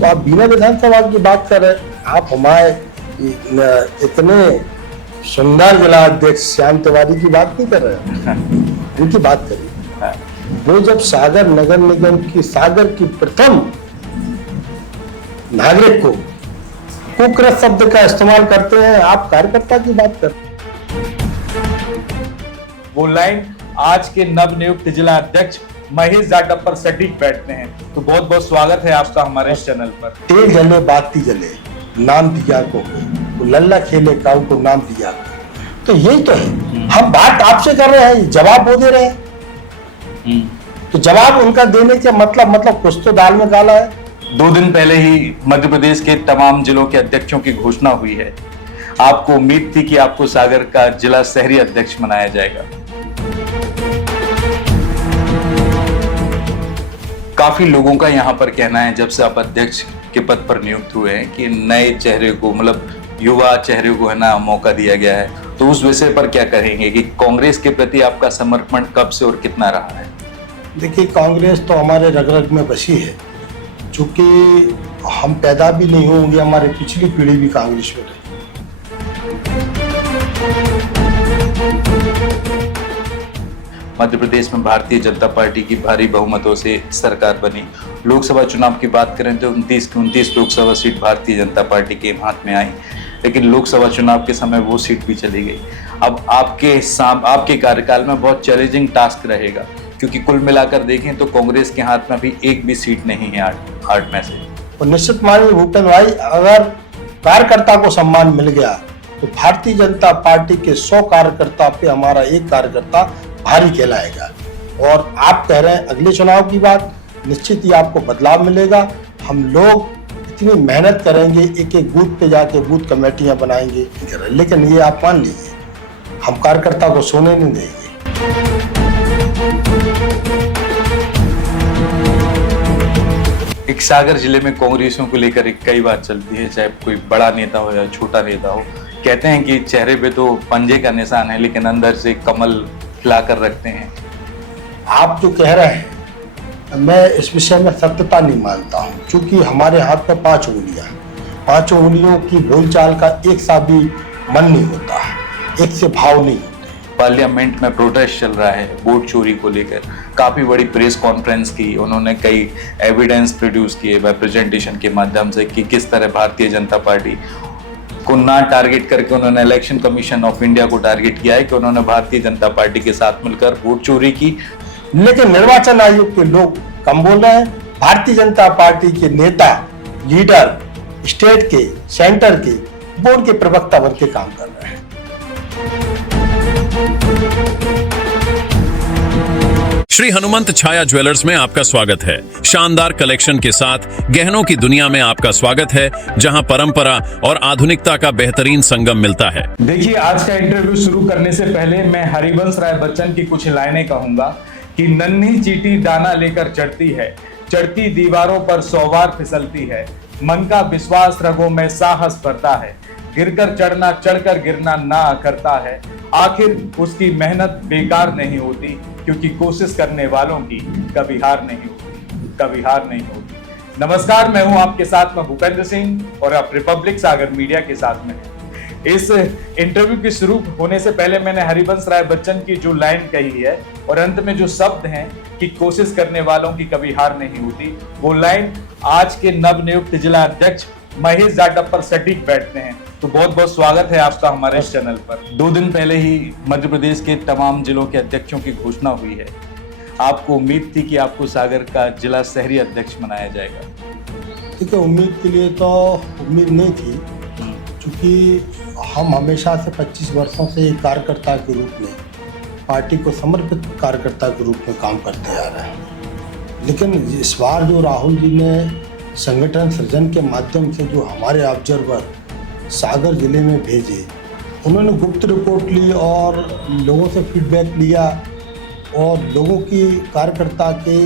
तो आप बिना विधानसभा की बात कर रहे हैं। आप हमारे इतने सुंदर जिला अध्यक्ष श्याम तिवारी की बात नहीं कर रहे हैं, उनकी बात करिए। वो जब सागर नगर निगम की सागर की प्रथम नागरिक को कुकृत शब्द का इस्तेमाल करते हैं, आप कार्यकर्ता की बात करते हैं। वो लाइन आज के नवनियुक्त जिला अध्यक्ष महेश जाटव पर सटीक बैठते हैं। तो बहुत बहुत स्वागत है आपका हमारे इस चैनल पर। तेल जले बाती जले नाम दिया को, लल्ला खेले काऊ को नाम दिया को। तो यही तो है, हम बात आपसे कर रहे हैं, जवाब वो दे रहे हैं। तो जवाब उनका देने का मतलब कुछ तो दाल में काला है। 2 दिन पहले ही मध्य प्रदेश के तमाम जिलों के अध्यक्षों की घोषणा हुई है। आपको उम्मीद थी कि आपको सागर का जिला शहरी अध्यक्ष बनाया जाएगा। काफी लोगों का यहाँ पर कहना है, जब से आप अध्यक्ष के पद पर नियुक्त हुए हैं, कि नए चेहरे को, मतलब युवा चेहरे को है ना मौका दिया गया है। तो उस विषय पर क्या कहेंगे कि कांग्रेस के प्रति आपका समर्पण कब से और कितना रहा है? देखिए, कांग्रेस तो हमारे रग रग में बसी है। चूंकि हम पैदा भी नहीं होंगे, हमारी पिछली पीढ़ी भी कांग्रेस में रही। मध्य प्रदेश में भारतीय जनता पार्टी की भारी बहुमतों से सरकार बनी। लोकसभा चुनाव की बात करें तो 29 लोकसभा सीट भारतीय जनता पार्टी के हाथ में आई, लेकिन लोकसभा चुनाव के समय वो सीट भी चली गई। अब आपके कार्यकाल में बहुत चैलेंजिंग टास्क रहेगा, क्योंकि कुल मिलाकर देखें तो कांग्रेस के हाथ में भी एक भी सीट नहीं है 8 में से। और निश्चित मानिए भूपेंद्र भाई, अगर कार्यकर्ता को सम्मान मिल गया तो भारतीय जनता पार्टी के 100 कार्यकर्ता पे हमारा एक कार्यकर्ता भारी कहलाएगा। और आप कह रहे हैं अगले चुनाव की बात, निश्चित ही आपको बदलाव मिलेगा। हम लोग इतनी मेहनत करेंगे, एक एक बूथ पे जाके बूथ कमेटियां बनाएंगे, लेकिन ये आप मान लीजिए, हम कार्यकर्ता को सोने नहीं देंगे। एक सागर जिले में कांग्रेसियों को लेकर एक कई बात चलती है, चाहे कोई बड़ा नेता हो या छोटा नेता हो। कहते हैं कि चेहरे पे तो पंजे का निशान है, लेकिन अंदर से कमल खिलाकर रखते हैं। आप जो कह रहे हैं, मैं इस विषय में सत्यता नहीं मानता हूं, क्योंकि हमारे हाथ में 5 उंगलियां हैं। 5 उंगलियों की बोलचाल का एक सा भी मन नहीं होता है, एक से भाव नहीं होते। पार्लियामेंट में प्रोटेस्ट चल रहा है वोट चोरी को लेकर। काफी बड़ी प्रेस कॉन्फ्रेंस की, उन्होंने कई एविडेंस प्रोड्यूस किए प्रेजेंटेशन के माध्यम से कि किस तरह भारतीय जनता पार्टी को ना टारगेट करके उन्होंने इलेक्शन कमीशन ऑफ इंडिया को टारगेट किया है कि उन्होंने भारतीय जनता पार्टी के साथ मिलकर वोट चोरी की। लेकिन निर्वाचन आयोग के लोग कम बोल रहे हैं। भारतीय जनता पार्टी के नेता, लीडर, स्टेट के, सेंटर के, बोर्ड के प्रवक्ता बन के काम कर रहे हैं। श्री हनुमंत छाया ज्वेलर्स में आपका स्वागत है। शानदार कलेक्शन के साथ गहनों की दुनिया में आपका स्वागत है, जहां परंपरा और आधुनिकता का बेहतरीन संगम मिलता है। देखिए, आज का इंटरव्यू शुरू करने से पहले मैं हरिवंश राय बच्चन की कुछ लाइनें कहूंगा कि नन्ही चींटी दाना लेकर चढ़ती है, चढ़ती दीवारों पर 100 बार फिसलती है, मन का विश्वास रगों में साहस भरता है, गिरकर चढ़ना चढ़कर गिरना ना करता है, आखिर उसकी मेहनत बेकार नहीं होती, क्योंकि कोशिश करने वालों की कभी हार नहीं होती, कभी हार नहीं होती। नमस्कार, मैं हूं आपके साथ में भूपेंद्र सिंह और आप रिपब्लिक सागर मीडिया के साथ में हैं। इस इंटरव्यू के शुरू होने से पहले मैंने हरिवंश राय बच्चन की जो लाइन कही है और अंत में जो शब्द हैं कि कोशिश करने वालों की कभी हार नहीं होती, वो लाइन आज के नवनियुक्त जिला अध्यक्ष महेश जाटव पर सटीक बैठते हैं। तो बहुत बहुत स्वागत है आपका हमारे इस चैनल पर। 2 दिन पहले ही मध्य प्रदेश के तमाम जिलों के अध्यक्षों की घोषणा हुई है। आपको उम्मीद थी कि आपको सागर का जिला शहरी अध्यक्ष बनाया जाएगा? ठीक है, उम्मीद के लिए तो उम्मीद नहीं थी, क्योंकि हम हमेशा से 25 वर्षों से एक कार्यकर्ता के रूप में, पार्टी को समर्पित कार्यकर्ता के रूप में काम करते आ रहे हैं। लेकिन इस बार जो राहुल जी ने संगठन सृजन के माध्यम से जो हमारे ऑब्जर्वर सागर जिले में भेजे, उन्होंने गुप्त रिपोर्ट ली और लोगों से फीडबैक लिया और लोगों की कार्यकर्ता के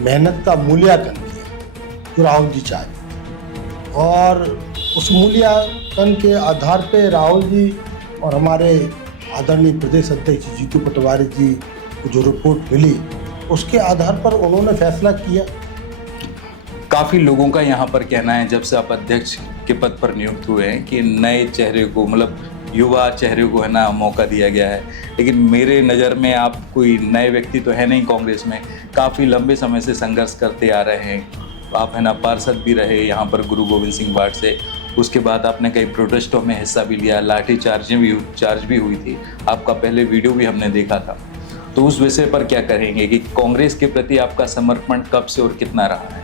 मेहनत का मूल्यांकन किया जो राहुल जी चाहे। और उस मूल्यांकन के आधार पे राहुल जी और हमारे आदरणीय प्रदेश अध्यक्ष जीतू पटवारी जी को जो रिपोर्ट मिली, उसके आधार पर उन्होंने फैसला किया। काफ़ी लोगों का यहाँ पर कहना है, जब से आप अध्यक्ष के पद पर नियुक्त हुए हैं, कि नए चेहरे को, मतलब युवा चेहरे को है ना मौका दिया गया है। लेकिन मेरे नज़र में आप कोई नए व्यक्ति तो है नहीं कांग्रेस में, काफ़ी लंबे समय से संघर्ष करते आ रहे हैं। आप है ना पार्षद भी रहे यहाँ पर गुरु गोविंद सिंह वार्ड से, उसके बाद आपने कई प्रोटेस्टों में हिस्सा भी लिया, लाठी चार्ज भी हुई थी, आपका पहले वीडियो भी हमने देखा था। तो उस विषय पर क्या कहेंगे कि कांग्रेस के प्रति आपका समर्पण कब से और कितना रहा है?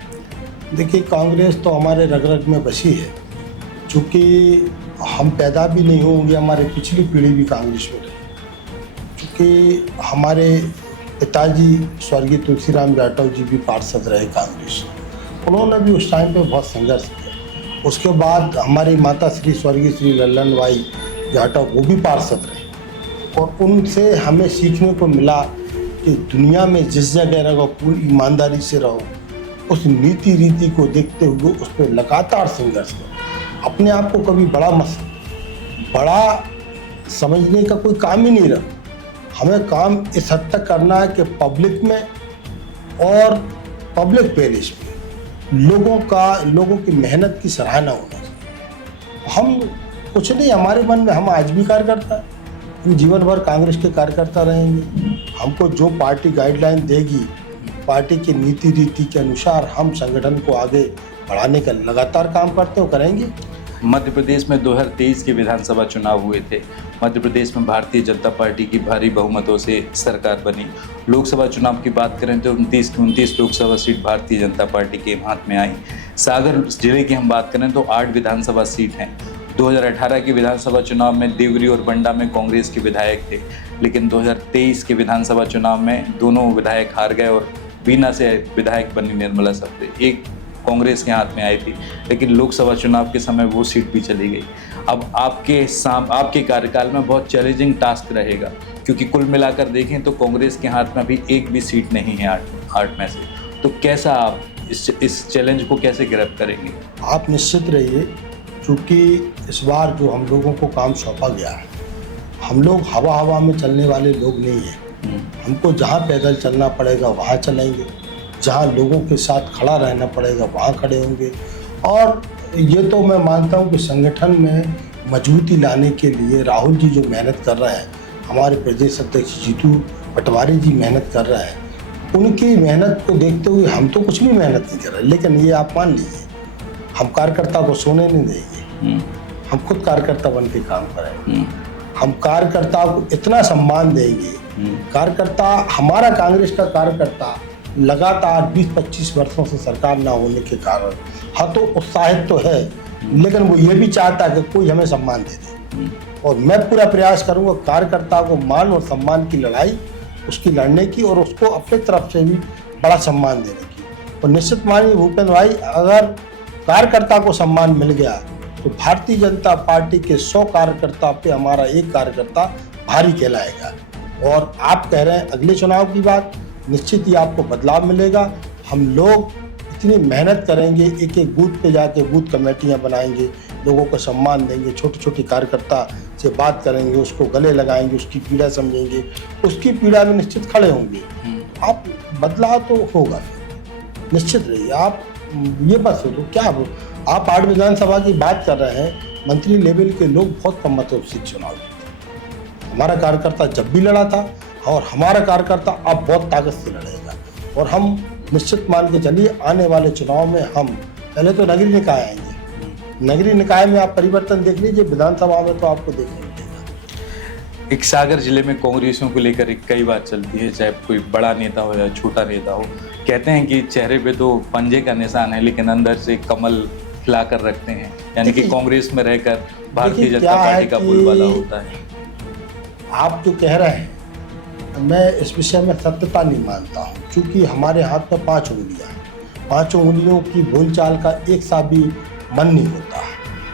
देखिए, कांग्रेस तो हमारे रग रग में बसी है। चूँकि हम पैदा भी नहीं होंगे, हमारे पिछली पीढ़ी भी कांग्रेस में रही। चूँकि हमारे पिताजी स्वर्गीय तुलसीराम जाटव जी भी पार्षद रहे कांग्रेस, उन्होंने भी उस टाइम पे बहुत संघर्ष किया। उसके बाद हमारी माता श्री स्वर्गीय श्री लल्लन बाई जाटव, वो भी पार्षद रहे, और उनसे हमें सीखने को मिला कि दुनिया में जिस जगह रहो पूरी ईमानदारी से रहो, उस नीति रीति को देखते हुए उस पर लगातार संघर्ष करो। अपने आप को कभी बड़ा समझने का कोई काम ही नहीं रहा। हमें काम इस हद तक करना है कि पब्लिक में और पब्लिक पेरिश में लोगों की मेहनत की सराहना होना चाहिए। हम कुछ नहीं, हमारे मन में, हम आज भी कार्यकर्ता हैं, हम जीवन भर कांग्रेस के कार्यकर्ता रहेंगे। हमको जो पार्टी गाइडलाइन देगी, पार्टी की नीति रीति के अनुसार हम संगठन को आगे बढ़ाने का लगातार काम करते हो करेंगे। मध्य प्रदेश में 2023 के विधानसभा चुनाव हुए थे। मध्य प्रदेश में भारतीय जनता पार्टी की भारी बहुमतों से सरकार बनी। लोकसभा चुनाव की बात करें तो 29 लोकसभा सीट भारतीय जनता पार्टी के हाथ में आई। सागर जिले की हम बात करें तो 8 विधानसभा सीट हैं। 2018 के विधानसभा चुनाव में देवरी और बंडा में कांग्रेस के विधायक थे, लेकिन 2023 के विधानसभा चुनाव में दोनों विधायक हार गए और बीना से विधायक बनी निर्मला सप्रे, एक कांग्रेस के हाथ में आई थी, लेकिन लोकसभा चुनाव के समय वो सीट भी चली गई। अब आपके कार्यकाल में बहुत चैलेंजिंग टास्क रहेगा, क्योंकि कुल मिलाकर देखें तो कांग्रेस के हाथ में अभी एक भी सीट नहीं है 8 में से। तो कैसा आप इस चैलेंज को कैसे गिरफ्त करेंगे? आप निश्चित रहिए, क्योंकि इस बार जो हम लोगों को काम सौंपा गया है, हम लोग हवा में चलने वाले लोग नहीं हैं। हमको जहाँ पैदल चलना पड़ेगा वहाँ चलेंगे, जहाँ लोगों के साथ खड़ा रहना पड़ेगा वहाँ खड़े होंगे। और ये तो मैं मानता हूँ कि संगठन में मजबूती लाने के लिए राहुल जी जो मेहनत कर रहे हैं, हमारे प्रदेश अध्यक्ष जीतू पटवारी जी मेहनत कर रहे हैं, उनकी मेहनत को देखते हुए हम तो कुछ भी मेहनत नहीं कर रहे। लेकिन ये आप मान लीजिए, हम कार्यकर्ता को सोने नहीं देंगे, हम खुद कार्यकर्ता बन के काम करेंगे। हम कार्यकर्ता को इतना सम्मान देंगे। कार्यकर्ता, हमारा कांग्रेस का कार्यकर्ता लगातार 20-25 वर्षों से सरकार ना होने के कारण हाँ तो उत्साहित तो है, लेकिन वो ये भी चाहता है कि कोई हमें सम्मान दे दे। और मैं पूरा प्रयास करूंगा कार्यकर्ता को मान और सम्मान की लड़ाई उसकी लड़ने की, और उसको अपनी तरफ से भी बड़ा सम्मान देने की। और निश्चित मानिए भूपेंद्र भाई, अगर कार्यकर्ता को सम्मान मिल गया तो भारतीय जनता पार्टी के 100 कार्यकर्ता पे हमारा एक कार्यकर्ता भारी कहलाएगा। और आप कह रहे हैं अगले चुनाव की बात, निश्चित ही आपको बदलाव मिलेगा। हम लोग इतनी मेहनत करेंगे, एक एक बूथ पे जाके बूथ कमेटियां बनाएंगे, लोगों को सम्मान देंगे, छोटे छोटे कार्यकर्ता से बात करेंगे, उसको गले लगाएंगे, उसकी पीड़ा समझेंगे, उसकी पीड़ा में निश्चित खड़े होंगे। आप बदलाव तो होगा, निश्चित रहिए। आप ये बस हो तो क्या हो, आप 8 विधानसभा की बात कर रहे हैं, मंत्री लेवल के लोग बहुत कम मतों से चुनाव जीते। हमारा कार्यकर्ता जब भी लड़ा था, और हमारा कार्यकर्ता अब बहुत ताकत से लड़ेगा। और हम निश्चित मान के चलिए, आने वाले चुनाव में हम पहले तो नगरीय निकाय आएंगे। नगरीय निकाय में आप परिवर्तन देख लीजिए, विधानसभा में तो आपको देखने मिलेगा। एक सागर जिले में कांग्रेसियों को लेकर कई बात चलती है, चाहे कोई बड़ा नेता हो या छोटा नेता हो। कहते हैं कि चेहरे पे तो पंजे का निशान है, लेकिन अंदर से कमल खिला कर रखते हैं, यानी कि कांग्रेस में रहकर भारतीय जनता पार्टी का बोलबाला होता है। आप जो कह रहे हैं, मैं इस विषय में सत्यता नहीं मानता हूँ, क्योंकि हमारे हाथ में 5 उंगलियाँ हैं। 5 उंगलियों की बोलचाल का एक सा भी मन नहीं होता,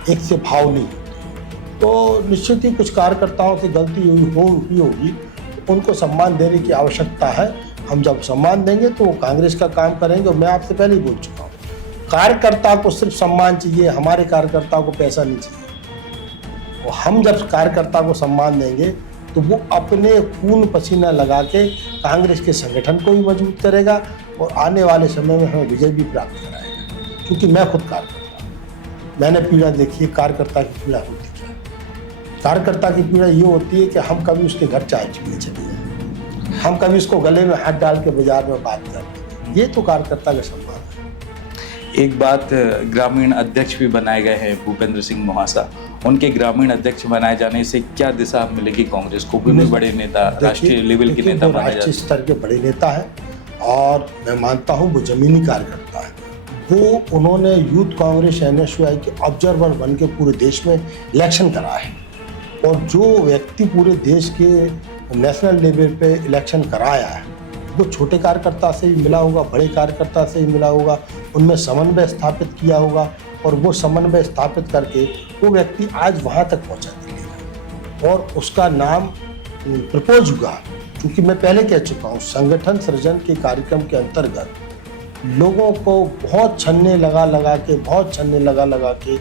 एक से भाव नहीं होते। तो निश्चित ही कुछ कार्यकर्ताओं से गलती हुई होगी, उनको सम्मान देने की आवश्यकता है। हम जब सम्मान देंगे तो वो कांग्रेस का काम करेंगे। और मैं आपसे पहले ही बोल चुका हूँ, कार्यकर्ता को सिर्फ सम्मान चाहिए, हमारे कार्यकर्ता को पैसा नहीं चाहिए। और हम जब कार्यकर्ता को सम्मान देंगे तो वो अपने खून पसीना लगा के कांग्रेस के संगठन को भी मजबूत करेगा और आने वाले समय में हमें विजय भी प्राप्त कराएगा। क्योंकि मैं खुद कार्यकर्ता हूँ, मैंने पीड़ा देखी है। कार्यकर्ता की पीड़ा होती क्या है? कार्यकर्ता की पीड़ा ये होती है कि हम कभी उसके घर चाय पीने चले जाएं, हम कभी उसको गले में हाथ डाल के बाजार में बात करते, ये तो कार्यकर्ता का सम्मान है। एक बात, ग्रामीण अध्यक्ष भी बनाए गए हैं भूपेंद्र सिंह मोहासा, उनके ग्रामीण अध्यक्ष बनाए जाने से क्या दिशा मिलेगी कांग्रेस को? भी बड़े नेता, राष्ट्रीय लेवल के नेता माने जाते हैं, राष्ट्रीय स्तर के बड़े नेता है और मैं मानता हूँ वो जमीनी कार्यकर्ता है। वो उन्होंने यूथ कांग्रेस NSUI के ऑब्जर्वर बन के पूरे देश में इलेक्शन करा है, और जो व्यक्ति पूरे देश के नेशनल लेवल पे इलेक्शन कराया है वो छोटे कार्यकर्ता से ही मिला होगा, बड़े कार्यकर्ता से ही मिला होगा, उनमें समन्वय स्थापित किया होगा, और वो समन्वय स्थापित करके वो व्यक्ति आज वहाँ तक पहुँचा दिया और उसका नाम प्रपोज हुआ। क्योंकि मैं पहले कह चुका हूँ, संगठन सृजन के कार्यक्रम के अंतर्गत लोगों को बहुत छन्ने लगा के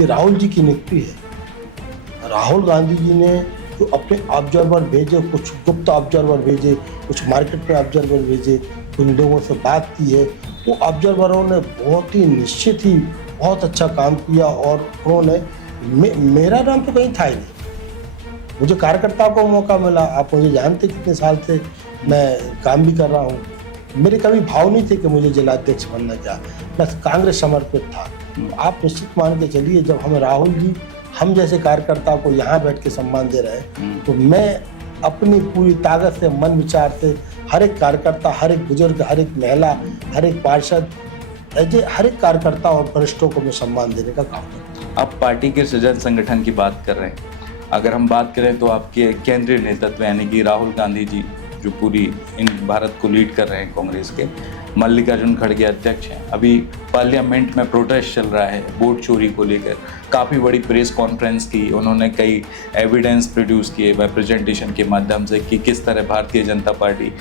ये राहुल जी की नियुक्ति है। राहुल गांधी जी ने जो अपने ऑब्जर्वर भेजे, कुछ गुप्त ऑब्जर्वर भेजे, कुछ मार्केट में ऑब्जर्वर भेजे, कुछ लोगों से बात की है, वो ऑब्जर्वरों ने बहुत ही निश्चित ही बहुत अच्छा काम किया और उन्होंने मेरा नाम तो कहीं था ही नहीं। मुझे कार्यकर्ता को मौका मिला, आप मुझे जानते कितने साल से मैं काम भी कर रहा हूँ। मेरे कभी भाव नहीं थे कि मुझे जिलाध्यक्ष बनना क्या, मैं कांग्रेस समर्पित था। आप निश्चित मान के चलिए, जब हमें राहुल जी हम जैसे कार्यकर्ता को यहाँ बैठ के सम्मान दे रहे हैं, तो मैं अपनी पूरी ताकत से, मन विचार से हर एक कार्यकर्ता, हर एक बुजुर्ग, हर एक महिला, हर एक पार्षद, हर एक कार्यकर्ता और वरिष्ठों को मैं सम्मान देने का काम करता हूँ। आप पार्टी के सृजन संगठन की बात कर रहे हैं, अगर हम बात करें तो आपके केंद्रीय नेतृत्व यानी कि राहुल गांधी जी जो पूरी इन भारत को लीड कर रहे हैं कांग्रेस के, मल्लिकार्जुन खड़गे अध्यक्ष हैं। अभी पार्लियामेंट में प्रोटेस्ट चल रहा है वोट चोरी को लेकर, काफ़ी बड़ी प्रेस कॉन्फ्रेंस की, उन्होंने कई एविडेंस प्रोड्यूस किए प्रेजेंटेशन के माध्यम से कि किस तरह भारतीय जनता पार्टी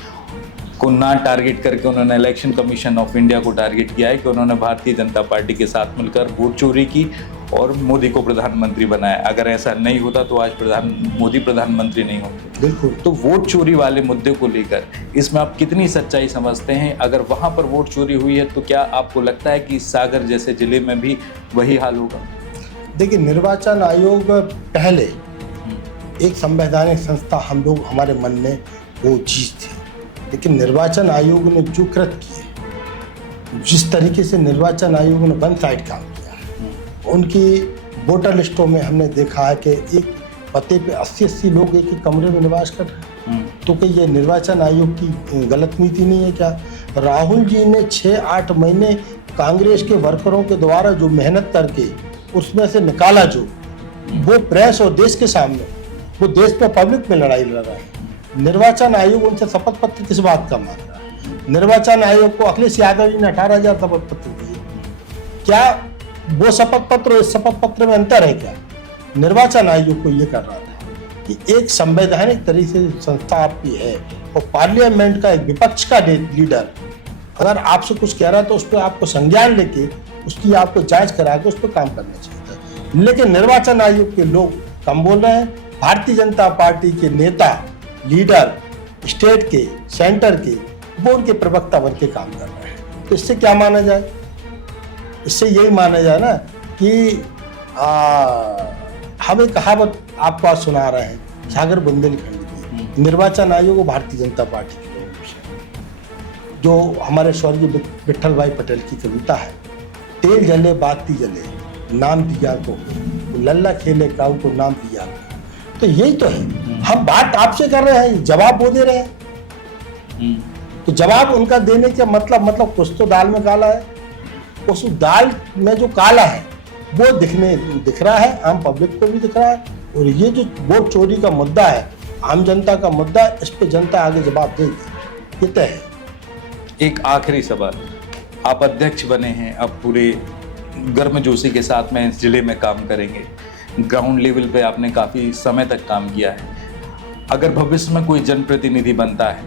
को ना टारगेट करके उन्होंने इलेक्शन कमीशन ऑफ इंडिया को टारगेट किया है कि उन्होंने भारतीय जनता पार्टी के साथ मिलकर वोट चोरी की और मोदी को प्रधानमंत्री बनाया। अगर ऐसा नहीं होता तो आज मोदी प्रधानमंत्री नहीं होते। बिल्कुल। तो वोट चोरी वाले मुद्दे को लेकर इसमें आप कितनी सच्चाई समझते हैं? अगर वहां पर वोट चोरी हुई है तो क्या आपको लगता है कि सागर जैसे जिले में भी वही हाल होगा? देखिए, निर्वाचन आयोग पहले एक संवैधानिक संस्था हम लोग, हमारे मन में वो चीज़ थी, लेकिन निर्वाचन आयोग ने जो कृत किए, जिस तरीके से निर्वाचन आयोग ने वन साइड काम किया है, उनकी वोटर लिस्टों में हमने देखा है कि एक पते पे 80-80 लोग एक ही कमरे में निवास कर रहे हैं। तो क्या ये निर्वाचन आयोग की गलत नीति नहीं है क्या? राहुल जी ने 6-8 महीने कांग्रेस के वर्करों के द्वारा जो मेहनत करके उसमें से निकाला, जो वो प्रेस और देश के सामने, वो देश में पब्लिक में लड़ाई लड़ रहा है। निर्वाचन आयोग उनसे शपथ पत्र किस बात का मांग रहा है? निर्वाचन आयोग को अखिलेश यादव जी ने 18,000 शपथ पत्र दिए, क्या वो शपथ पत्र और इस शपथ पत्र में अंतर है क्या? निर्वाचन आयोग को ये कर रहा था कि एक संवैधानिक तरीके से संस्था आपकी है और पार्लियामेंट का एक विपक्ष का लीडर अगर आपसे कुछ कह रहा है तो उस पर आपको संज्ञान लेके उसकी आपको जांच करा के उस पर काम करना चाहिए था। लेकिन निर्वाचन आयोग के लोग कम बोल रहे हैं, भारतीय जनता पार्टी के नेता, लीडर, स्टेट के, सेंटर के, वो उनके प्रवक्ता बन के काम कर रहे हैं। तो इससे क्या माना जाए? इससे यही माना जाए ना कि हम एक कहावत आपको आज सुना रहे हैं, सागर बुंदेलखंड की, निर्वाचन आयोग भारतीय जनता पार्टी के लोगों से, जो हमारे स्वर्गीय विठल भाई पटेल की कविता है, तेल जले बाती जले नाम दिया को, लल्ला खेले काऊ को नाम दिया को। तो यही तो है, हम बात आपसे कर रहे हैं, जवाब वो दे रहे हैं। तो जवाब उनका देने का मतलब कुछ तो दाल में काला है, उस दाल में जो काला है वो दिख रहा है, आम पब्लिक को भी दिख रहा है। और ये जो वोट चोरी का मुद्दा है, आम जनता का मुद्दा, इस पे जनता आगे जवाब देगी, ये तय है। एक आखिरी सवाल, आप अध्यक्ष बने हैं, अब पूरे गर्मजोशी के साथ में इस जिले में काम करेंगे, ग्राउंड लेवल पे आपने काफ़ी समय तक काम किया है। अगर भविष्य में कोई जनप्रतिनिधि बनता है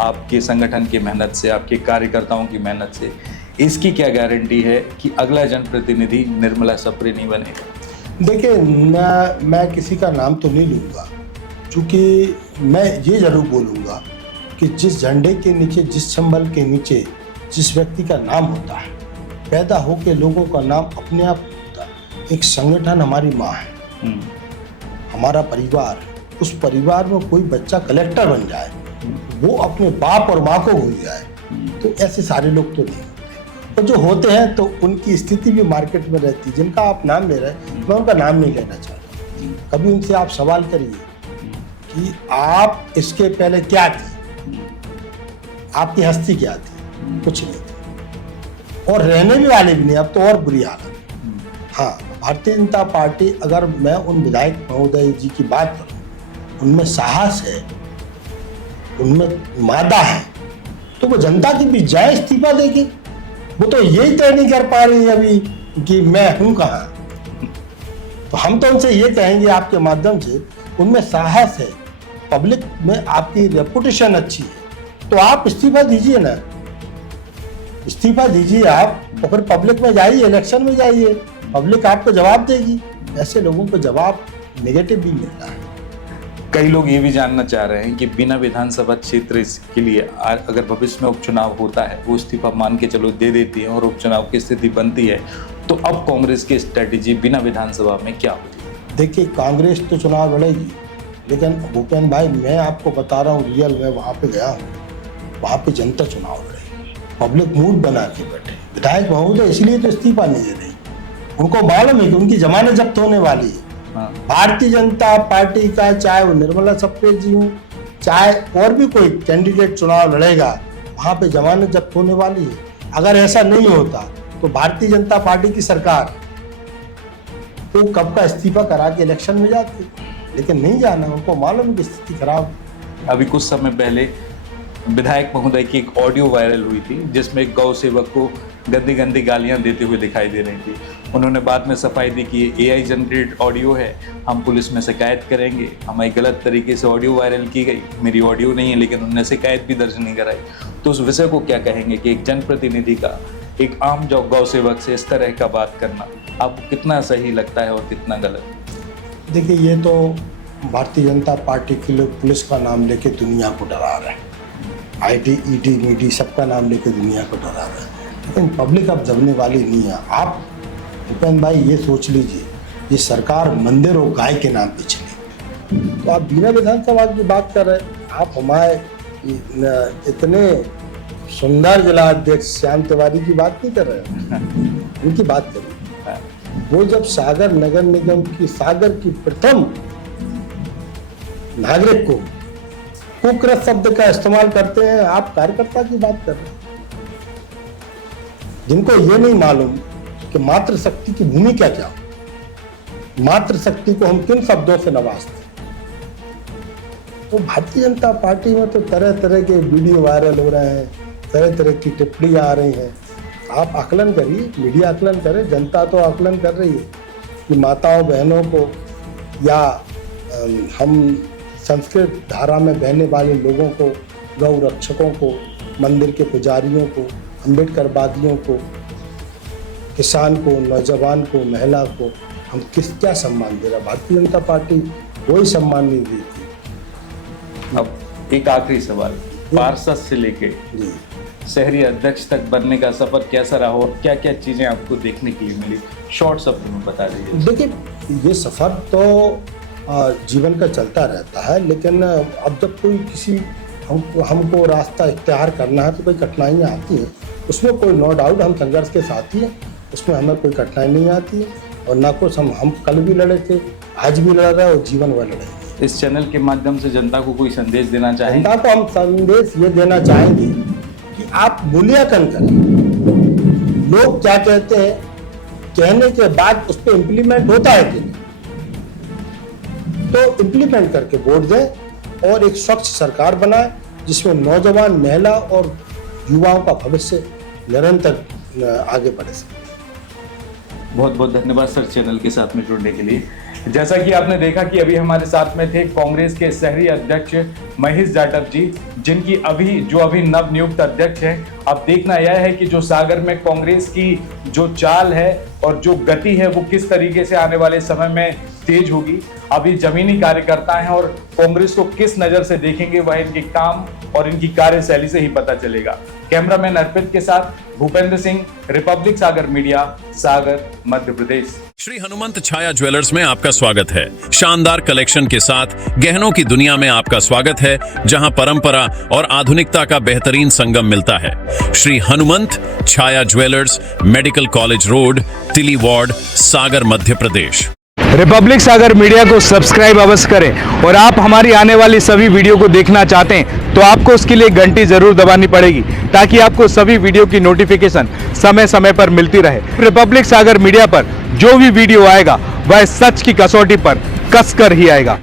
आपके संगठन की मेहनत से, आपके कार्यकर्ताओं की मेहनत से, इसकी क्या गारंटी है कि अगला जनप्रतिनिधि निर्मला सप्रे नहीं बनेगा? देखिए, मैं किसी का नाम तो नहीं लूँगा, क्योंकि मैं ये ज़रूर बोलूँगा कि जिस झंडे के नीचे, जिस सिंबल के नीचे जिस व्यक्ति का नाम होता है, पैदा होके लोगों का नाम अपने आप होता है। एक संगठन हमारी माँ है, हमारा परिवार, उस परिवार में कोई बच्चा कलेक्टर बन जाए, वो अपने बाप और माँ को भूल जाए, तो ऐसे सारे लोग तो नहीं होते। और जो होते हैं तो उनकी स्थिति भी मार्केट में रहती है। जिनका आप नाम ले रहे हैं, मैं उनका नाम नहीं लेना चाहता। कभी उनसे आप सवाल करिए कि आप इसके पहले क्या थी, आपकी हस्ती क्या थी? कुछ नहीं थी, और रहने भी वाले भी नहीं। अब तो और बुरी हालत है। हाँ, भारतीय जनता पार्टी, अगर मैं उन विधायक महोदय जी की बात करूं, उनमें साहस है, उनमें मादा है, तो वो जनता के बीच जाए इस्तीफा देके। वो तो यही तय नहीं कर पा रही है अभी कि मैं हूं कहाँ। तो हम तो उनसे ये कहेंगे आपके माध्यम से, उनमें साहस है, पब्लिक में आपकी रेपुटेशन अच्छी है, तो आप इस्तीफा दीजिए ना, इस्तीफा दीजिए आप, और फिर पब्लिक में जाइए, इलेक्शन में जाइए, पब्लिक आपको जवाब देगी। ऐसे लोगों को जवाब नेगेटिव भी मिल रहा है। कई लोग ये भी जानना चाह रहे हैं कि बिना विधानसभा क्षेत्र के लिए अगर भविष्य में उपचुनाव होता है, वो इस्तीफा मान के चलो दे देती है और उपचुनाव की स्थिति बनती है, तो अब कांग्रेस की स्ट्रेटेजी बिना विधानसभा में क्या होगी? देखिए, कांग्रेस तो चुनाव लड़ेगी, लेकिन भूपेन भाई, मैं आपको बता रहा हूँ, रियल में वहाँ पे गया हूँ, वहाँ पे जनता चुनाव लड़ेगी, पब्लिक मूड बना के बैठे। विधायक महोदय इसलिए तो इस्तीफा नहीं दे रही, उनको मालूम है कि उनकी जमानत जब्त होने वाली है। भारतीय जनता पार्टी का, चाहे वो निर्मला सप्रे जी हो, चाहे और भी कोई कैंडिडेट चुनाव लड़ेगा, वहां पे जमानत जब्त होने वाली है। अगर ऐसा नहीं होता तो भारतीय जनता पार्टी की सरकार तो कब का इस्तीफा करा के इलेक्शन में जाती, लेकिन नहीं जाना, उनको मालूम है कि स्थिति खराब। अभी कुछ समय पहले विधायक महोदय की एक ऑडियो वायरल हुई थी, जिसमें एक गौ सेवक को गंदी गंदी गालियां देते हुए दिखाई दे रही थी। उन्होंने बाद में सफाई दी कि ये AI जनरेटेड ऑडियो है, हम पुलिस में शिकायत करेंगे, हमें गलत तरीके से ऑडियो वायरल की गई। मेरी ऑडियो नहीं है, लेकिन उन्होंने शिकायत भी दर्ज नहीं कराई। तो उस विषय को क्या कहेंगे कि एक जनप्रतिनिधि का एक आम गौ सेवक से इस तरह का बात करना आपको कितना सही लगता है और कितना गलत? देखिए, ये तो भारतीय जनता पार्टी के लोग पुलिस का नाम लेके दुनिया को डरा रहे हैं, IT, ED, MIDI सबका नाम लेके दुनिया को डरा रहे हैं, लेकिन पब्लिक अब जमने वाली नहीं है। आप भूपेन भाई ये सोच लीजिए, ये सरकार मंदिर और गाय के नाम पे चली, तो आप बिना विधानसभा की बात कर रहे हैं। आप हमारे इतने सुंदर जिला अध्यक्ष श्याम तिवारी की बात नहीं कर रहे हैं, उनकी बात करिए। वो जब सागर नगर निगम की, सागर की प्रथम नागरिक को कुकृत शब्द का इस्तेमाल करते हैं, आप कार्यकर्ता की बात कर रहे हैं, जिनको ये नहीं मालूम कि मातृशक्ति की भूमिका क्या हो, मातृशक्ति को हम किन शब्दों से नवाजते हैं। तो भारतीय जनता पार्टी में तो तरह तरह के वीडियो वायरल हो रहे हैं, तरह तरह की टिप्पणियां आ रही हैं। आप आकलन करिए, मीडिया आकलन करे, जनता तो आकलन कर रही है कि माताओं बहनों को या हम संस्कृत धारा में बहने वाले लोगों को, गौ रक्षकों को, मंदिर के पुजारियों को, अम्बेडकरवादियों को, किसान को, नौजवान को, महिला को हम क्या सम्मान दे रहा? भारतीय जनता पार्टी कोई सम्मान नहीं देती। अब एक आखिरी सवाल, पार्षद से लेके शहरी अध्यक्ष तक बनने का सफर कैसा रहा और क्या क्या चीजें आपको देखने के लिए मिली, शॉर्ट शब्द में बता दीजिए। देखिए, ये सफर तो जीवन का चलता रहता है, लेकिन अब जब कोई किसी हमको रास्ता इख्तियार करना है तो कोई कठिनाइयाँ आती हैं, उसमें कोई नो डाउट हम संघर्ष के साथ ही हैं, उसमें हमें कोई कठिनाई नहीं आती है। और ना कुछ हम कल भी लड़े थे, आज भी लड़ रहे हैं और जीवन भर लड़ेंगे। इस चैनल के माध्यम से जनता को कोई संदेश देना चाहेंगे? जनता को हम संदेश ये देना चाहेंगे कि आप मूल्यांकन करें, लोग क्या कहते हैं, कहने के बाद उस पर इम्प्लीमेंट होता है कि नहीं, तो इम्प्लीमेंट करके वोट दें और एक स्वच्छ सरकार बनाए जिसमें नौजवान, महिला और युवाओं का भविष्य निरंतर आगे बढ़े सके। बहुत बहुत धन्यवाद सर चैनल के साथ में जुड़ने के लिए। जैसा कि आपने देखा कि अभी हमारे साथ में थे कांग्रेस के शहरी अध्यक्ष महेश जाटव जी, जिनकी अभी नव नियुक्त अध्यक्ष हैं अब देखना यह है कि जो सागर में कांग्रेस की जो चाल है और जो गति है वो किस तरीके से आने वाले समय में तेज होगी। अभी जमीनी कार्यकर्ता हैं और कांग्रेस को किस नजर से देखेंगे वह इनके काम और इनकी कार्यशैली से ही पता चलेगा। कैमरामैन अर्पित के साथ भूपेंद्र सिंह, रिपब्लिक सागर मीडिया, सागर, मध्य प्रदेश। श्री हनुमंत छाया ज्वेलर्स में आपका स्वागत है। शानदार कलेक्शन के साथ गहनों की दुनिया में आपका स्वागत है, जहां परंपरा और आधुनिकता का बेहतरीन संगम मिलता है। श्री हनुमंत छाया ज्वेलर्स, मेडिकल कॉलेज रोड, तिली वार्ड, सागर, मध्य प्रदेश। रिपब्लिक सागर मीडिया को सब्सक्राइब अवश्य करें और आप हमारी आने वाली सभी वीडियो को देखना चाहते हैं तो आपको उसके लिए घंटी जरूर दबानी पड़ेगी, ताकि आपको सभी वीडियो की नोटिफिकेशन समय समय पर मिलती रहे। रिपब्लिक सागर मीडिया पर जो भी वीडियो आएगा वह सच की कसौटी पर कसकर ही आएगा।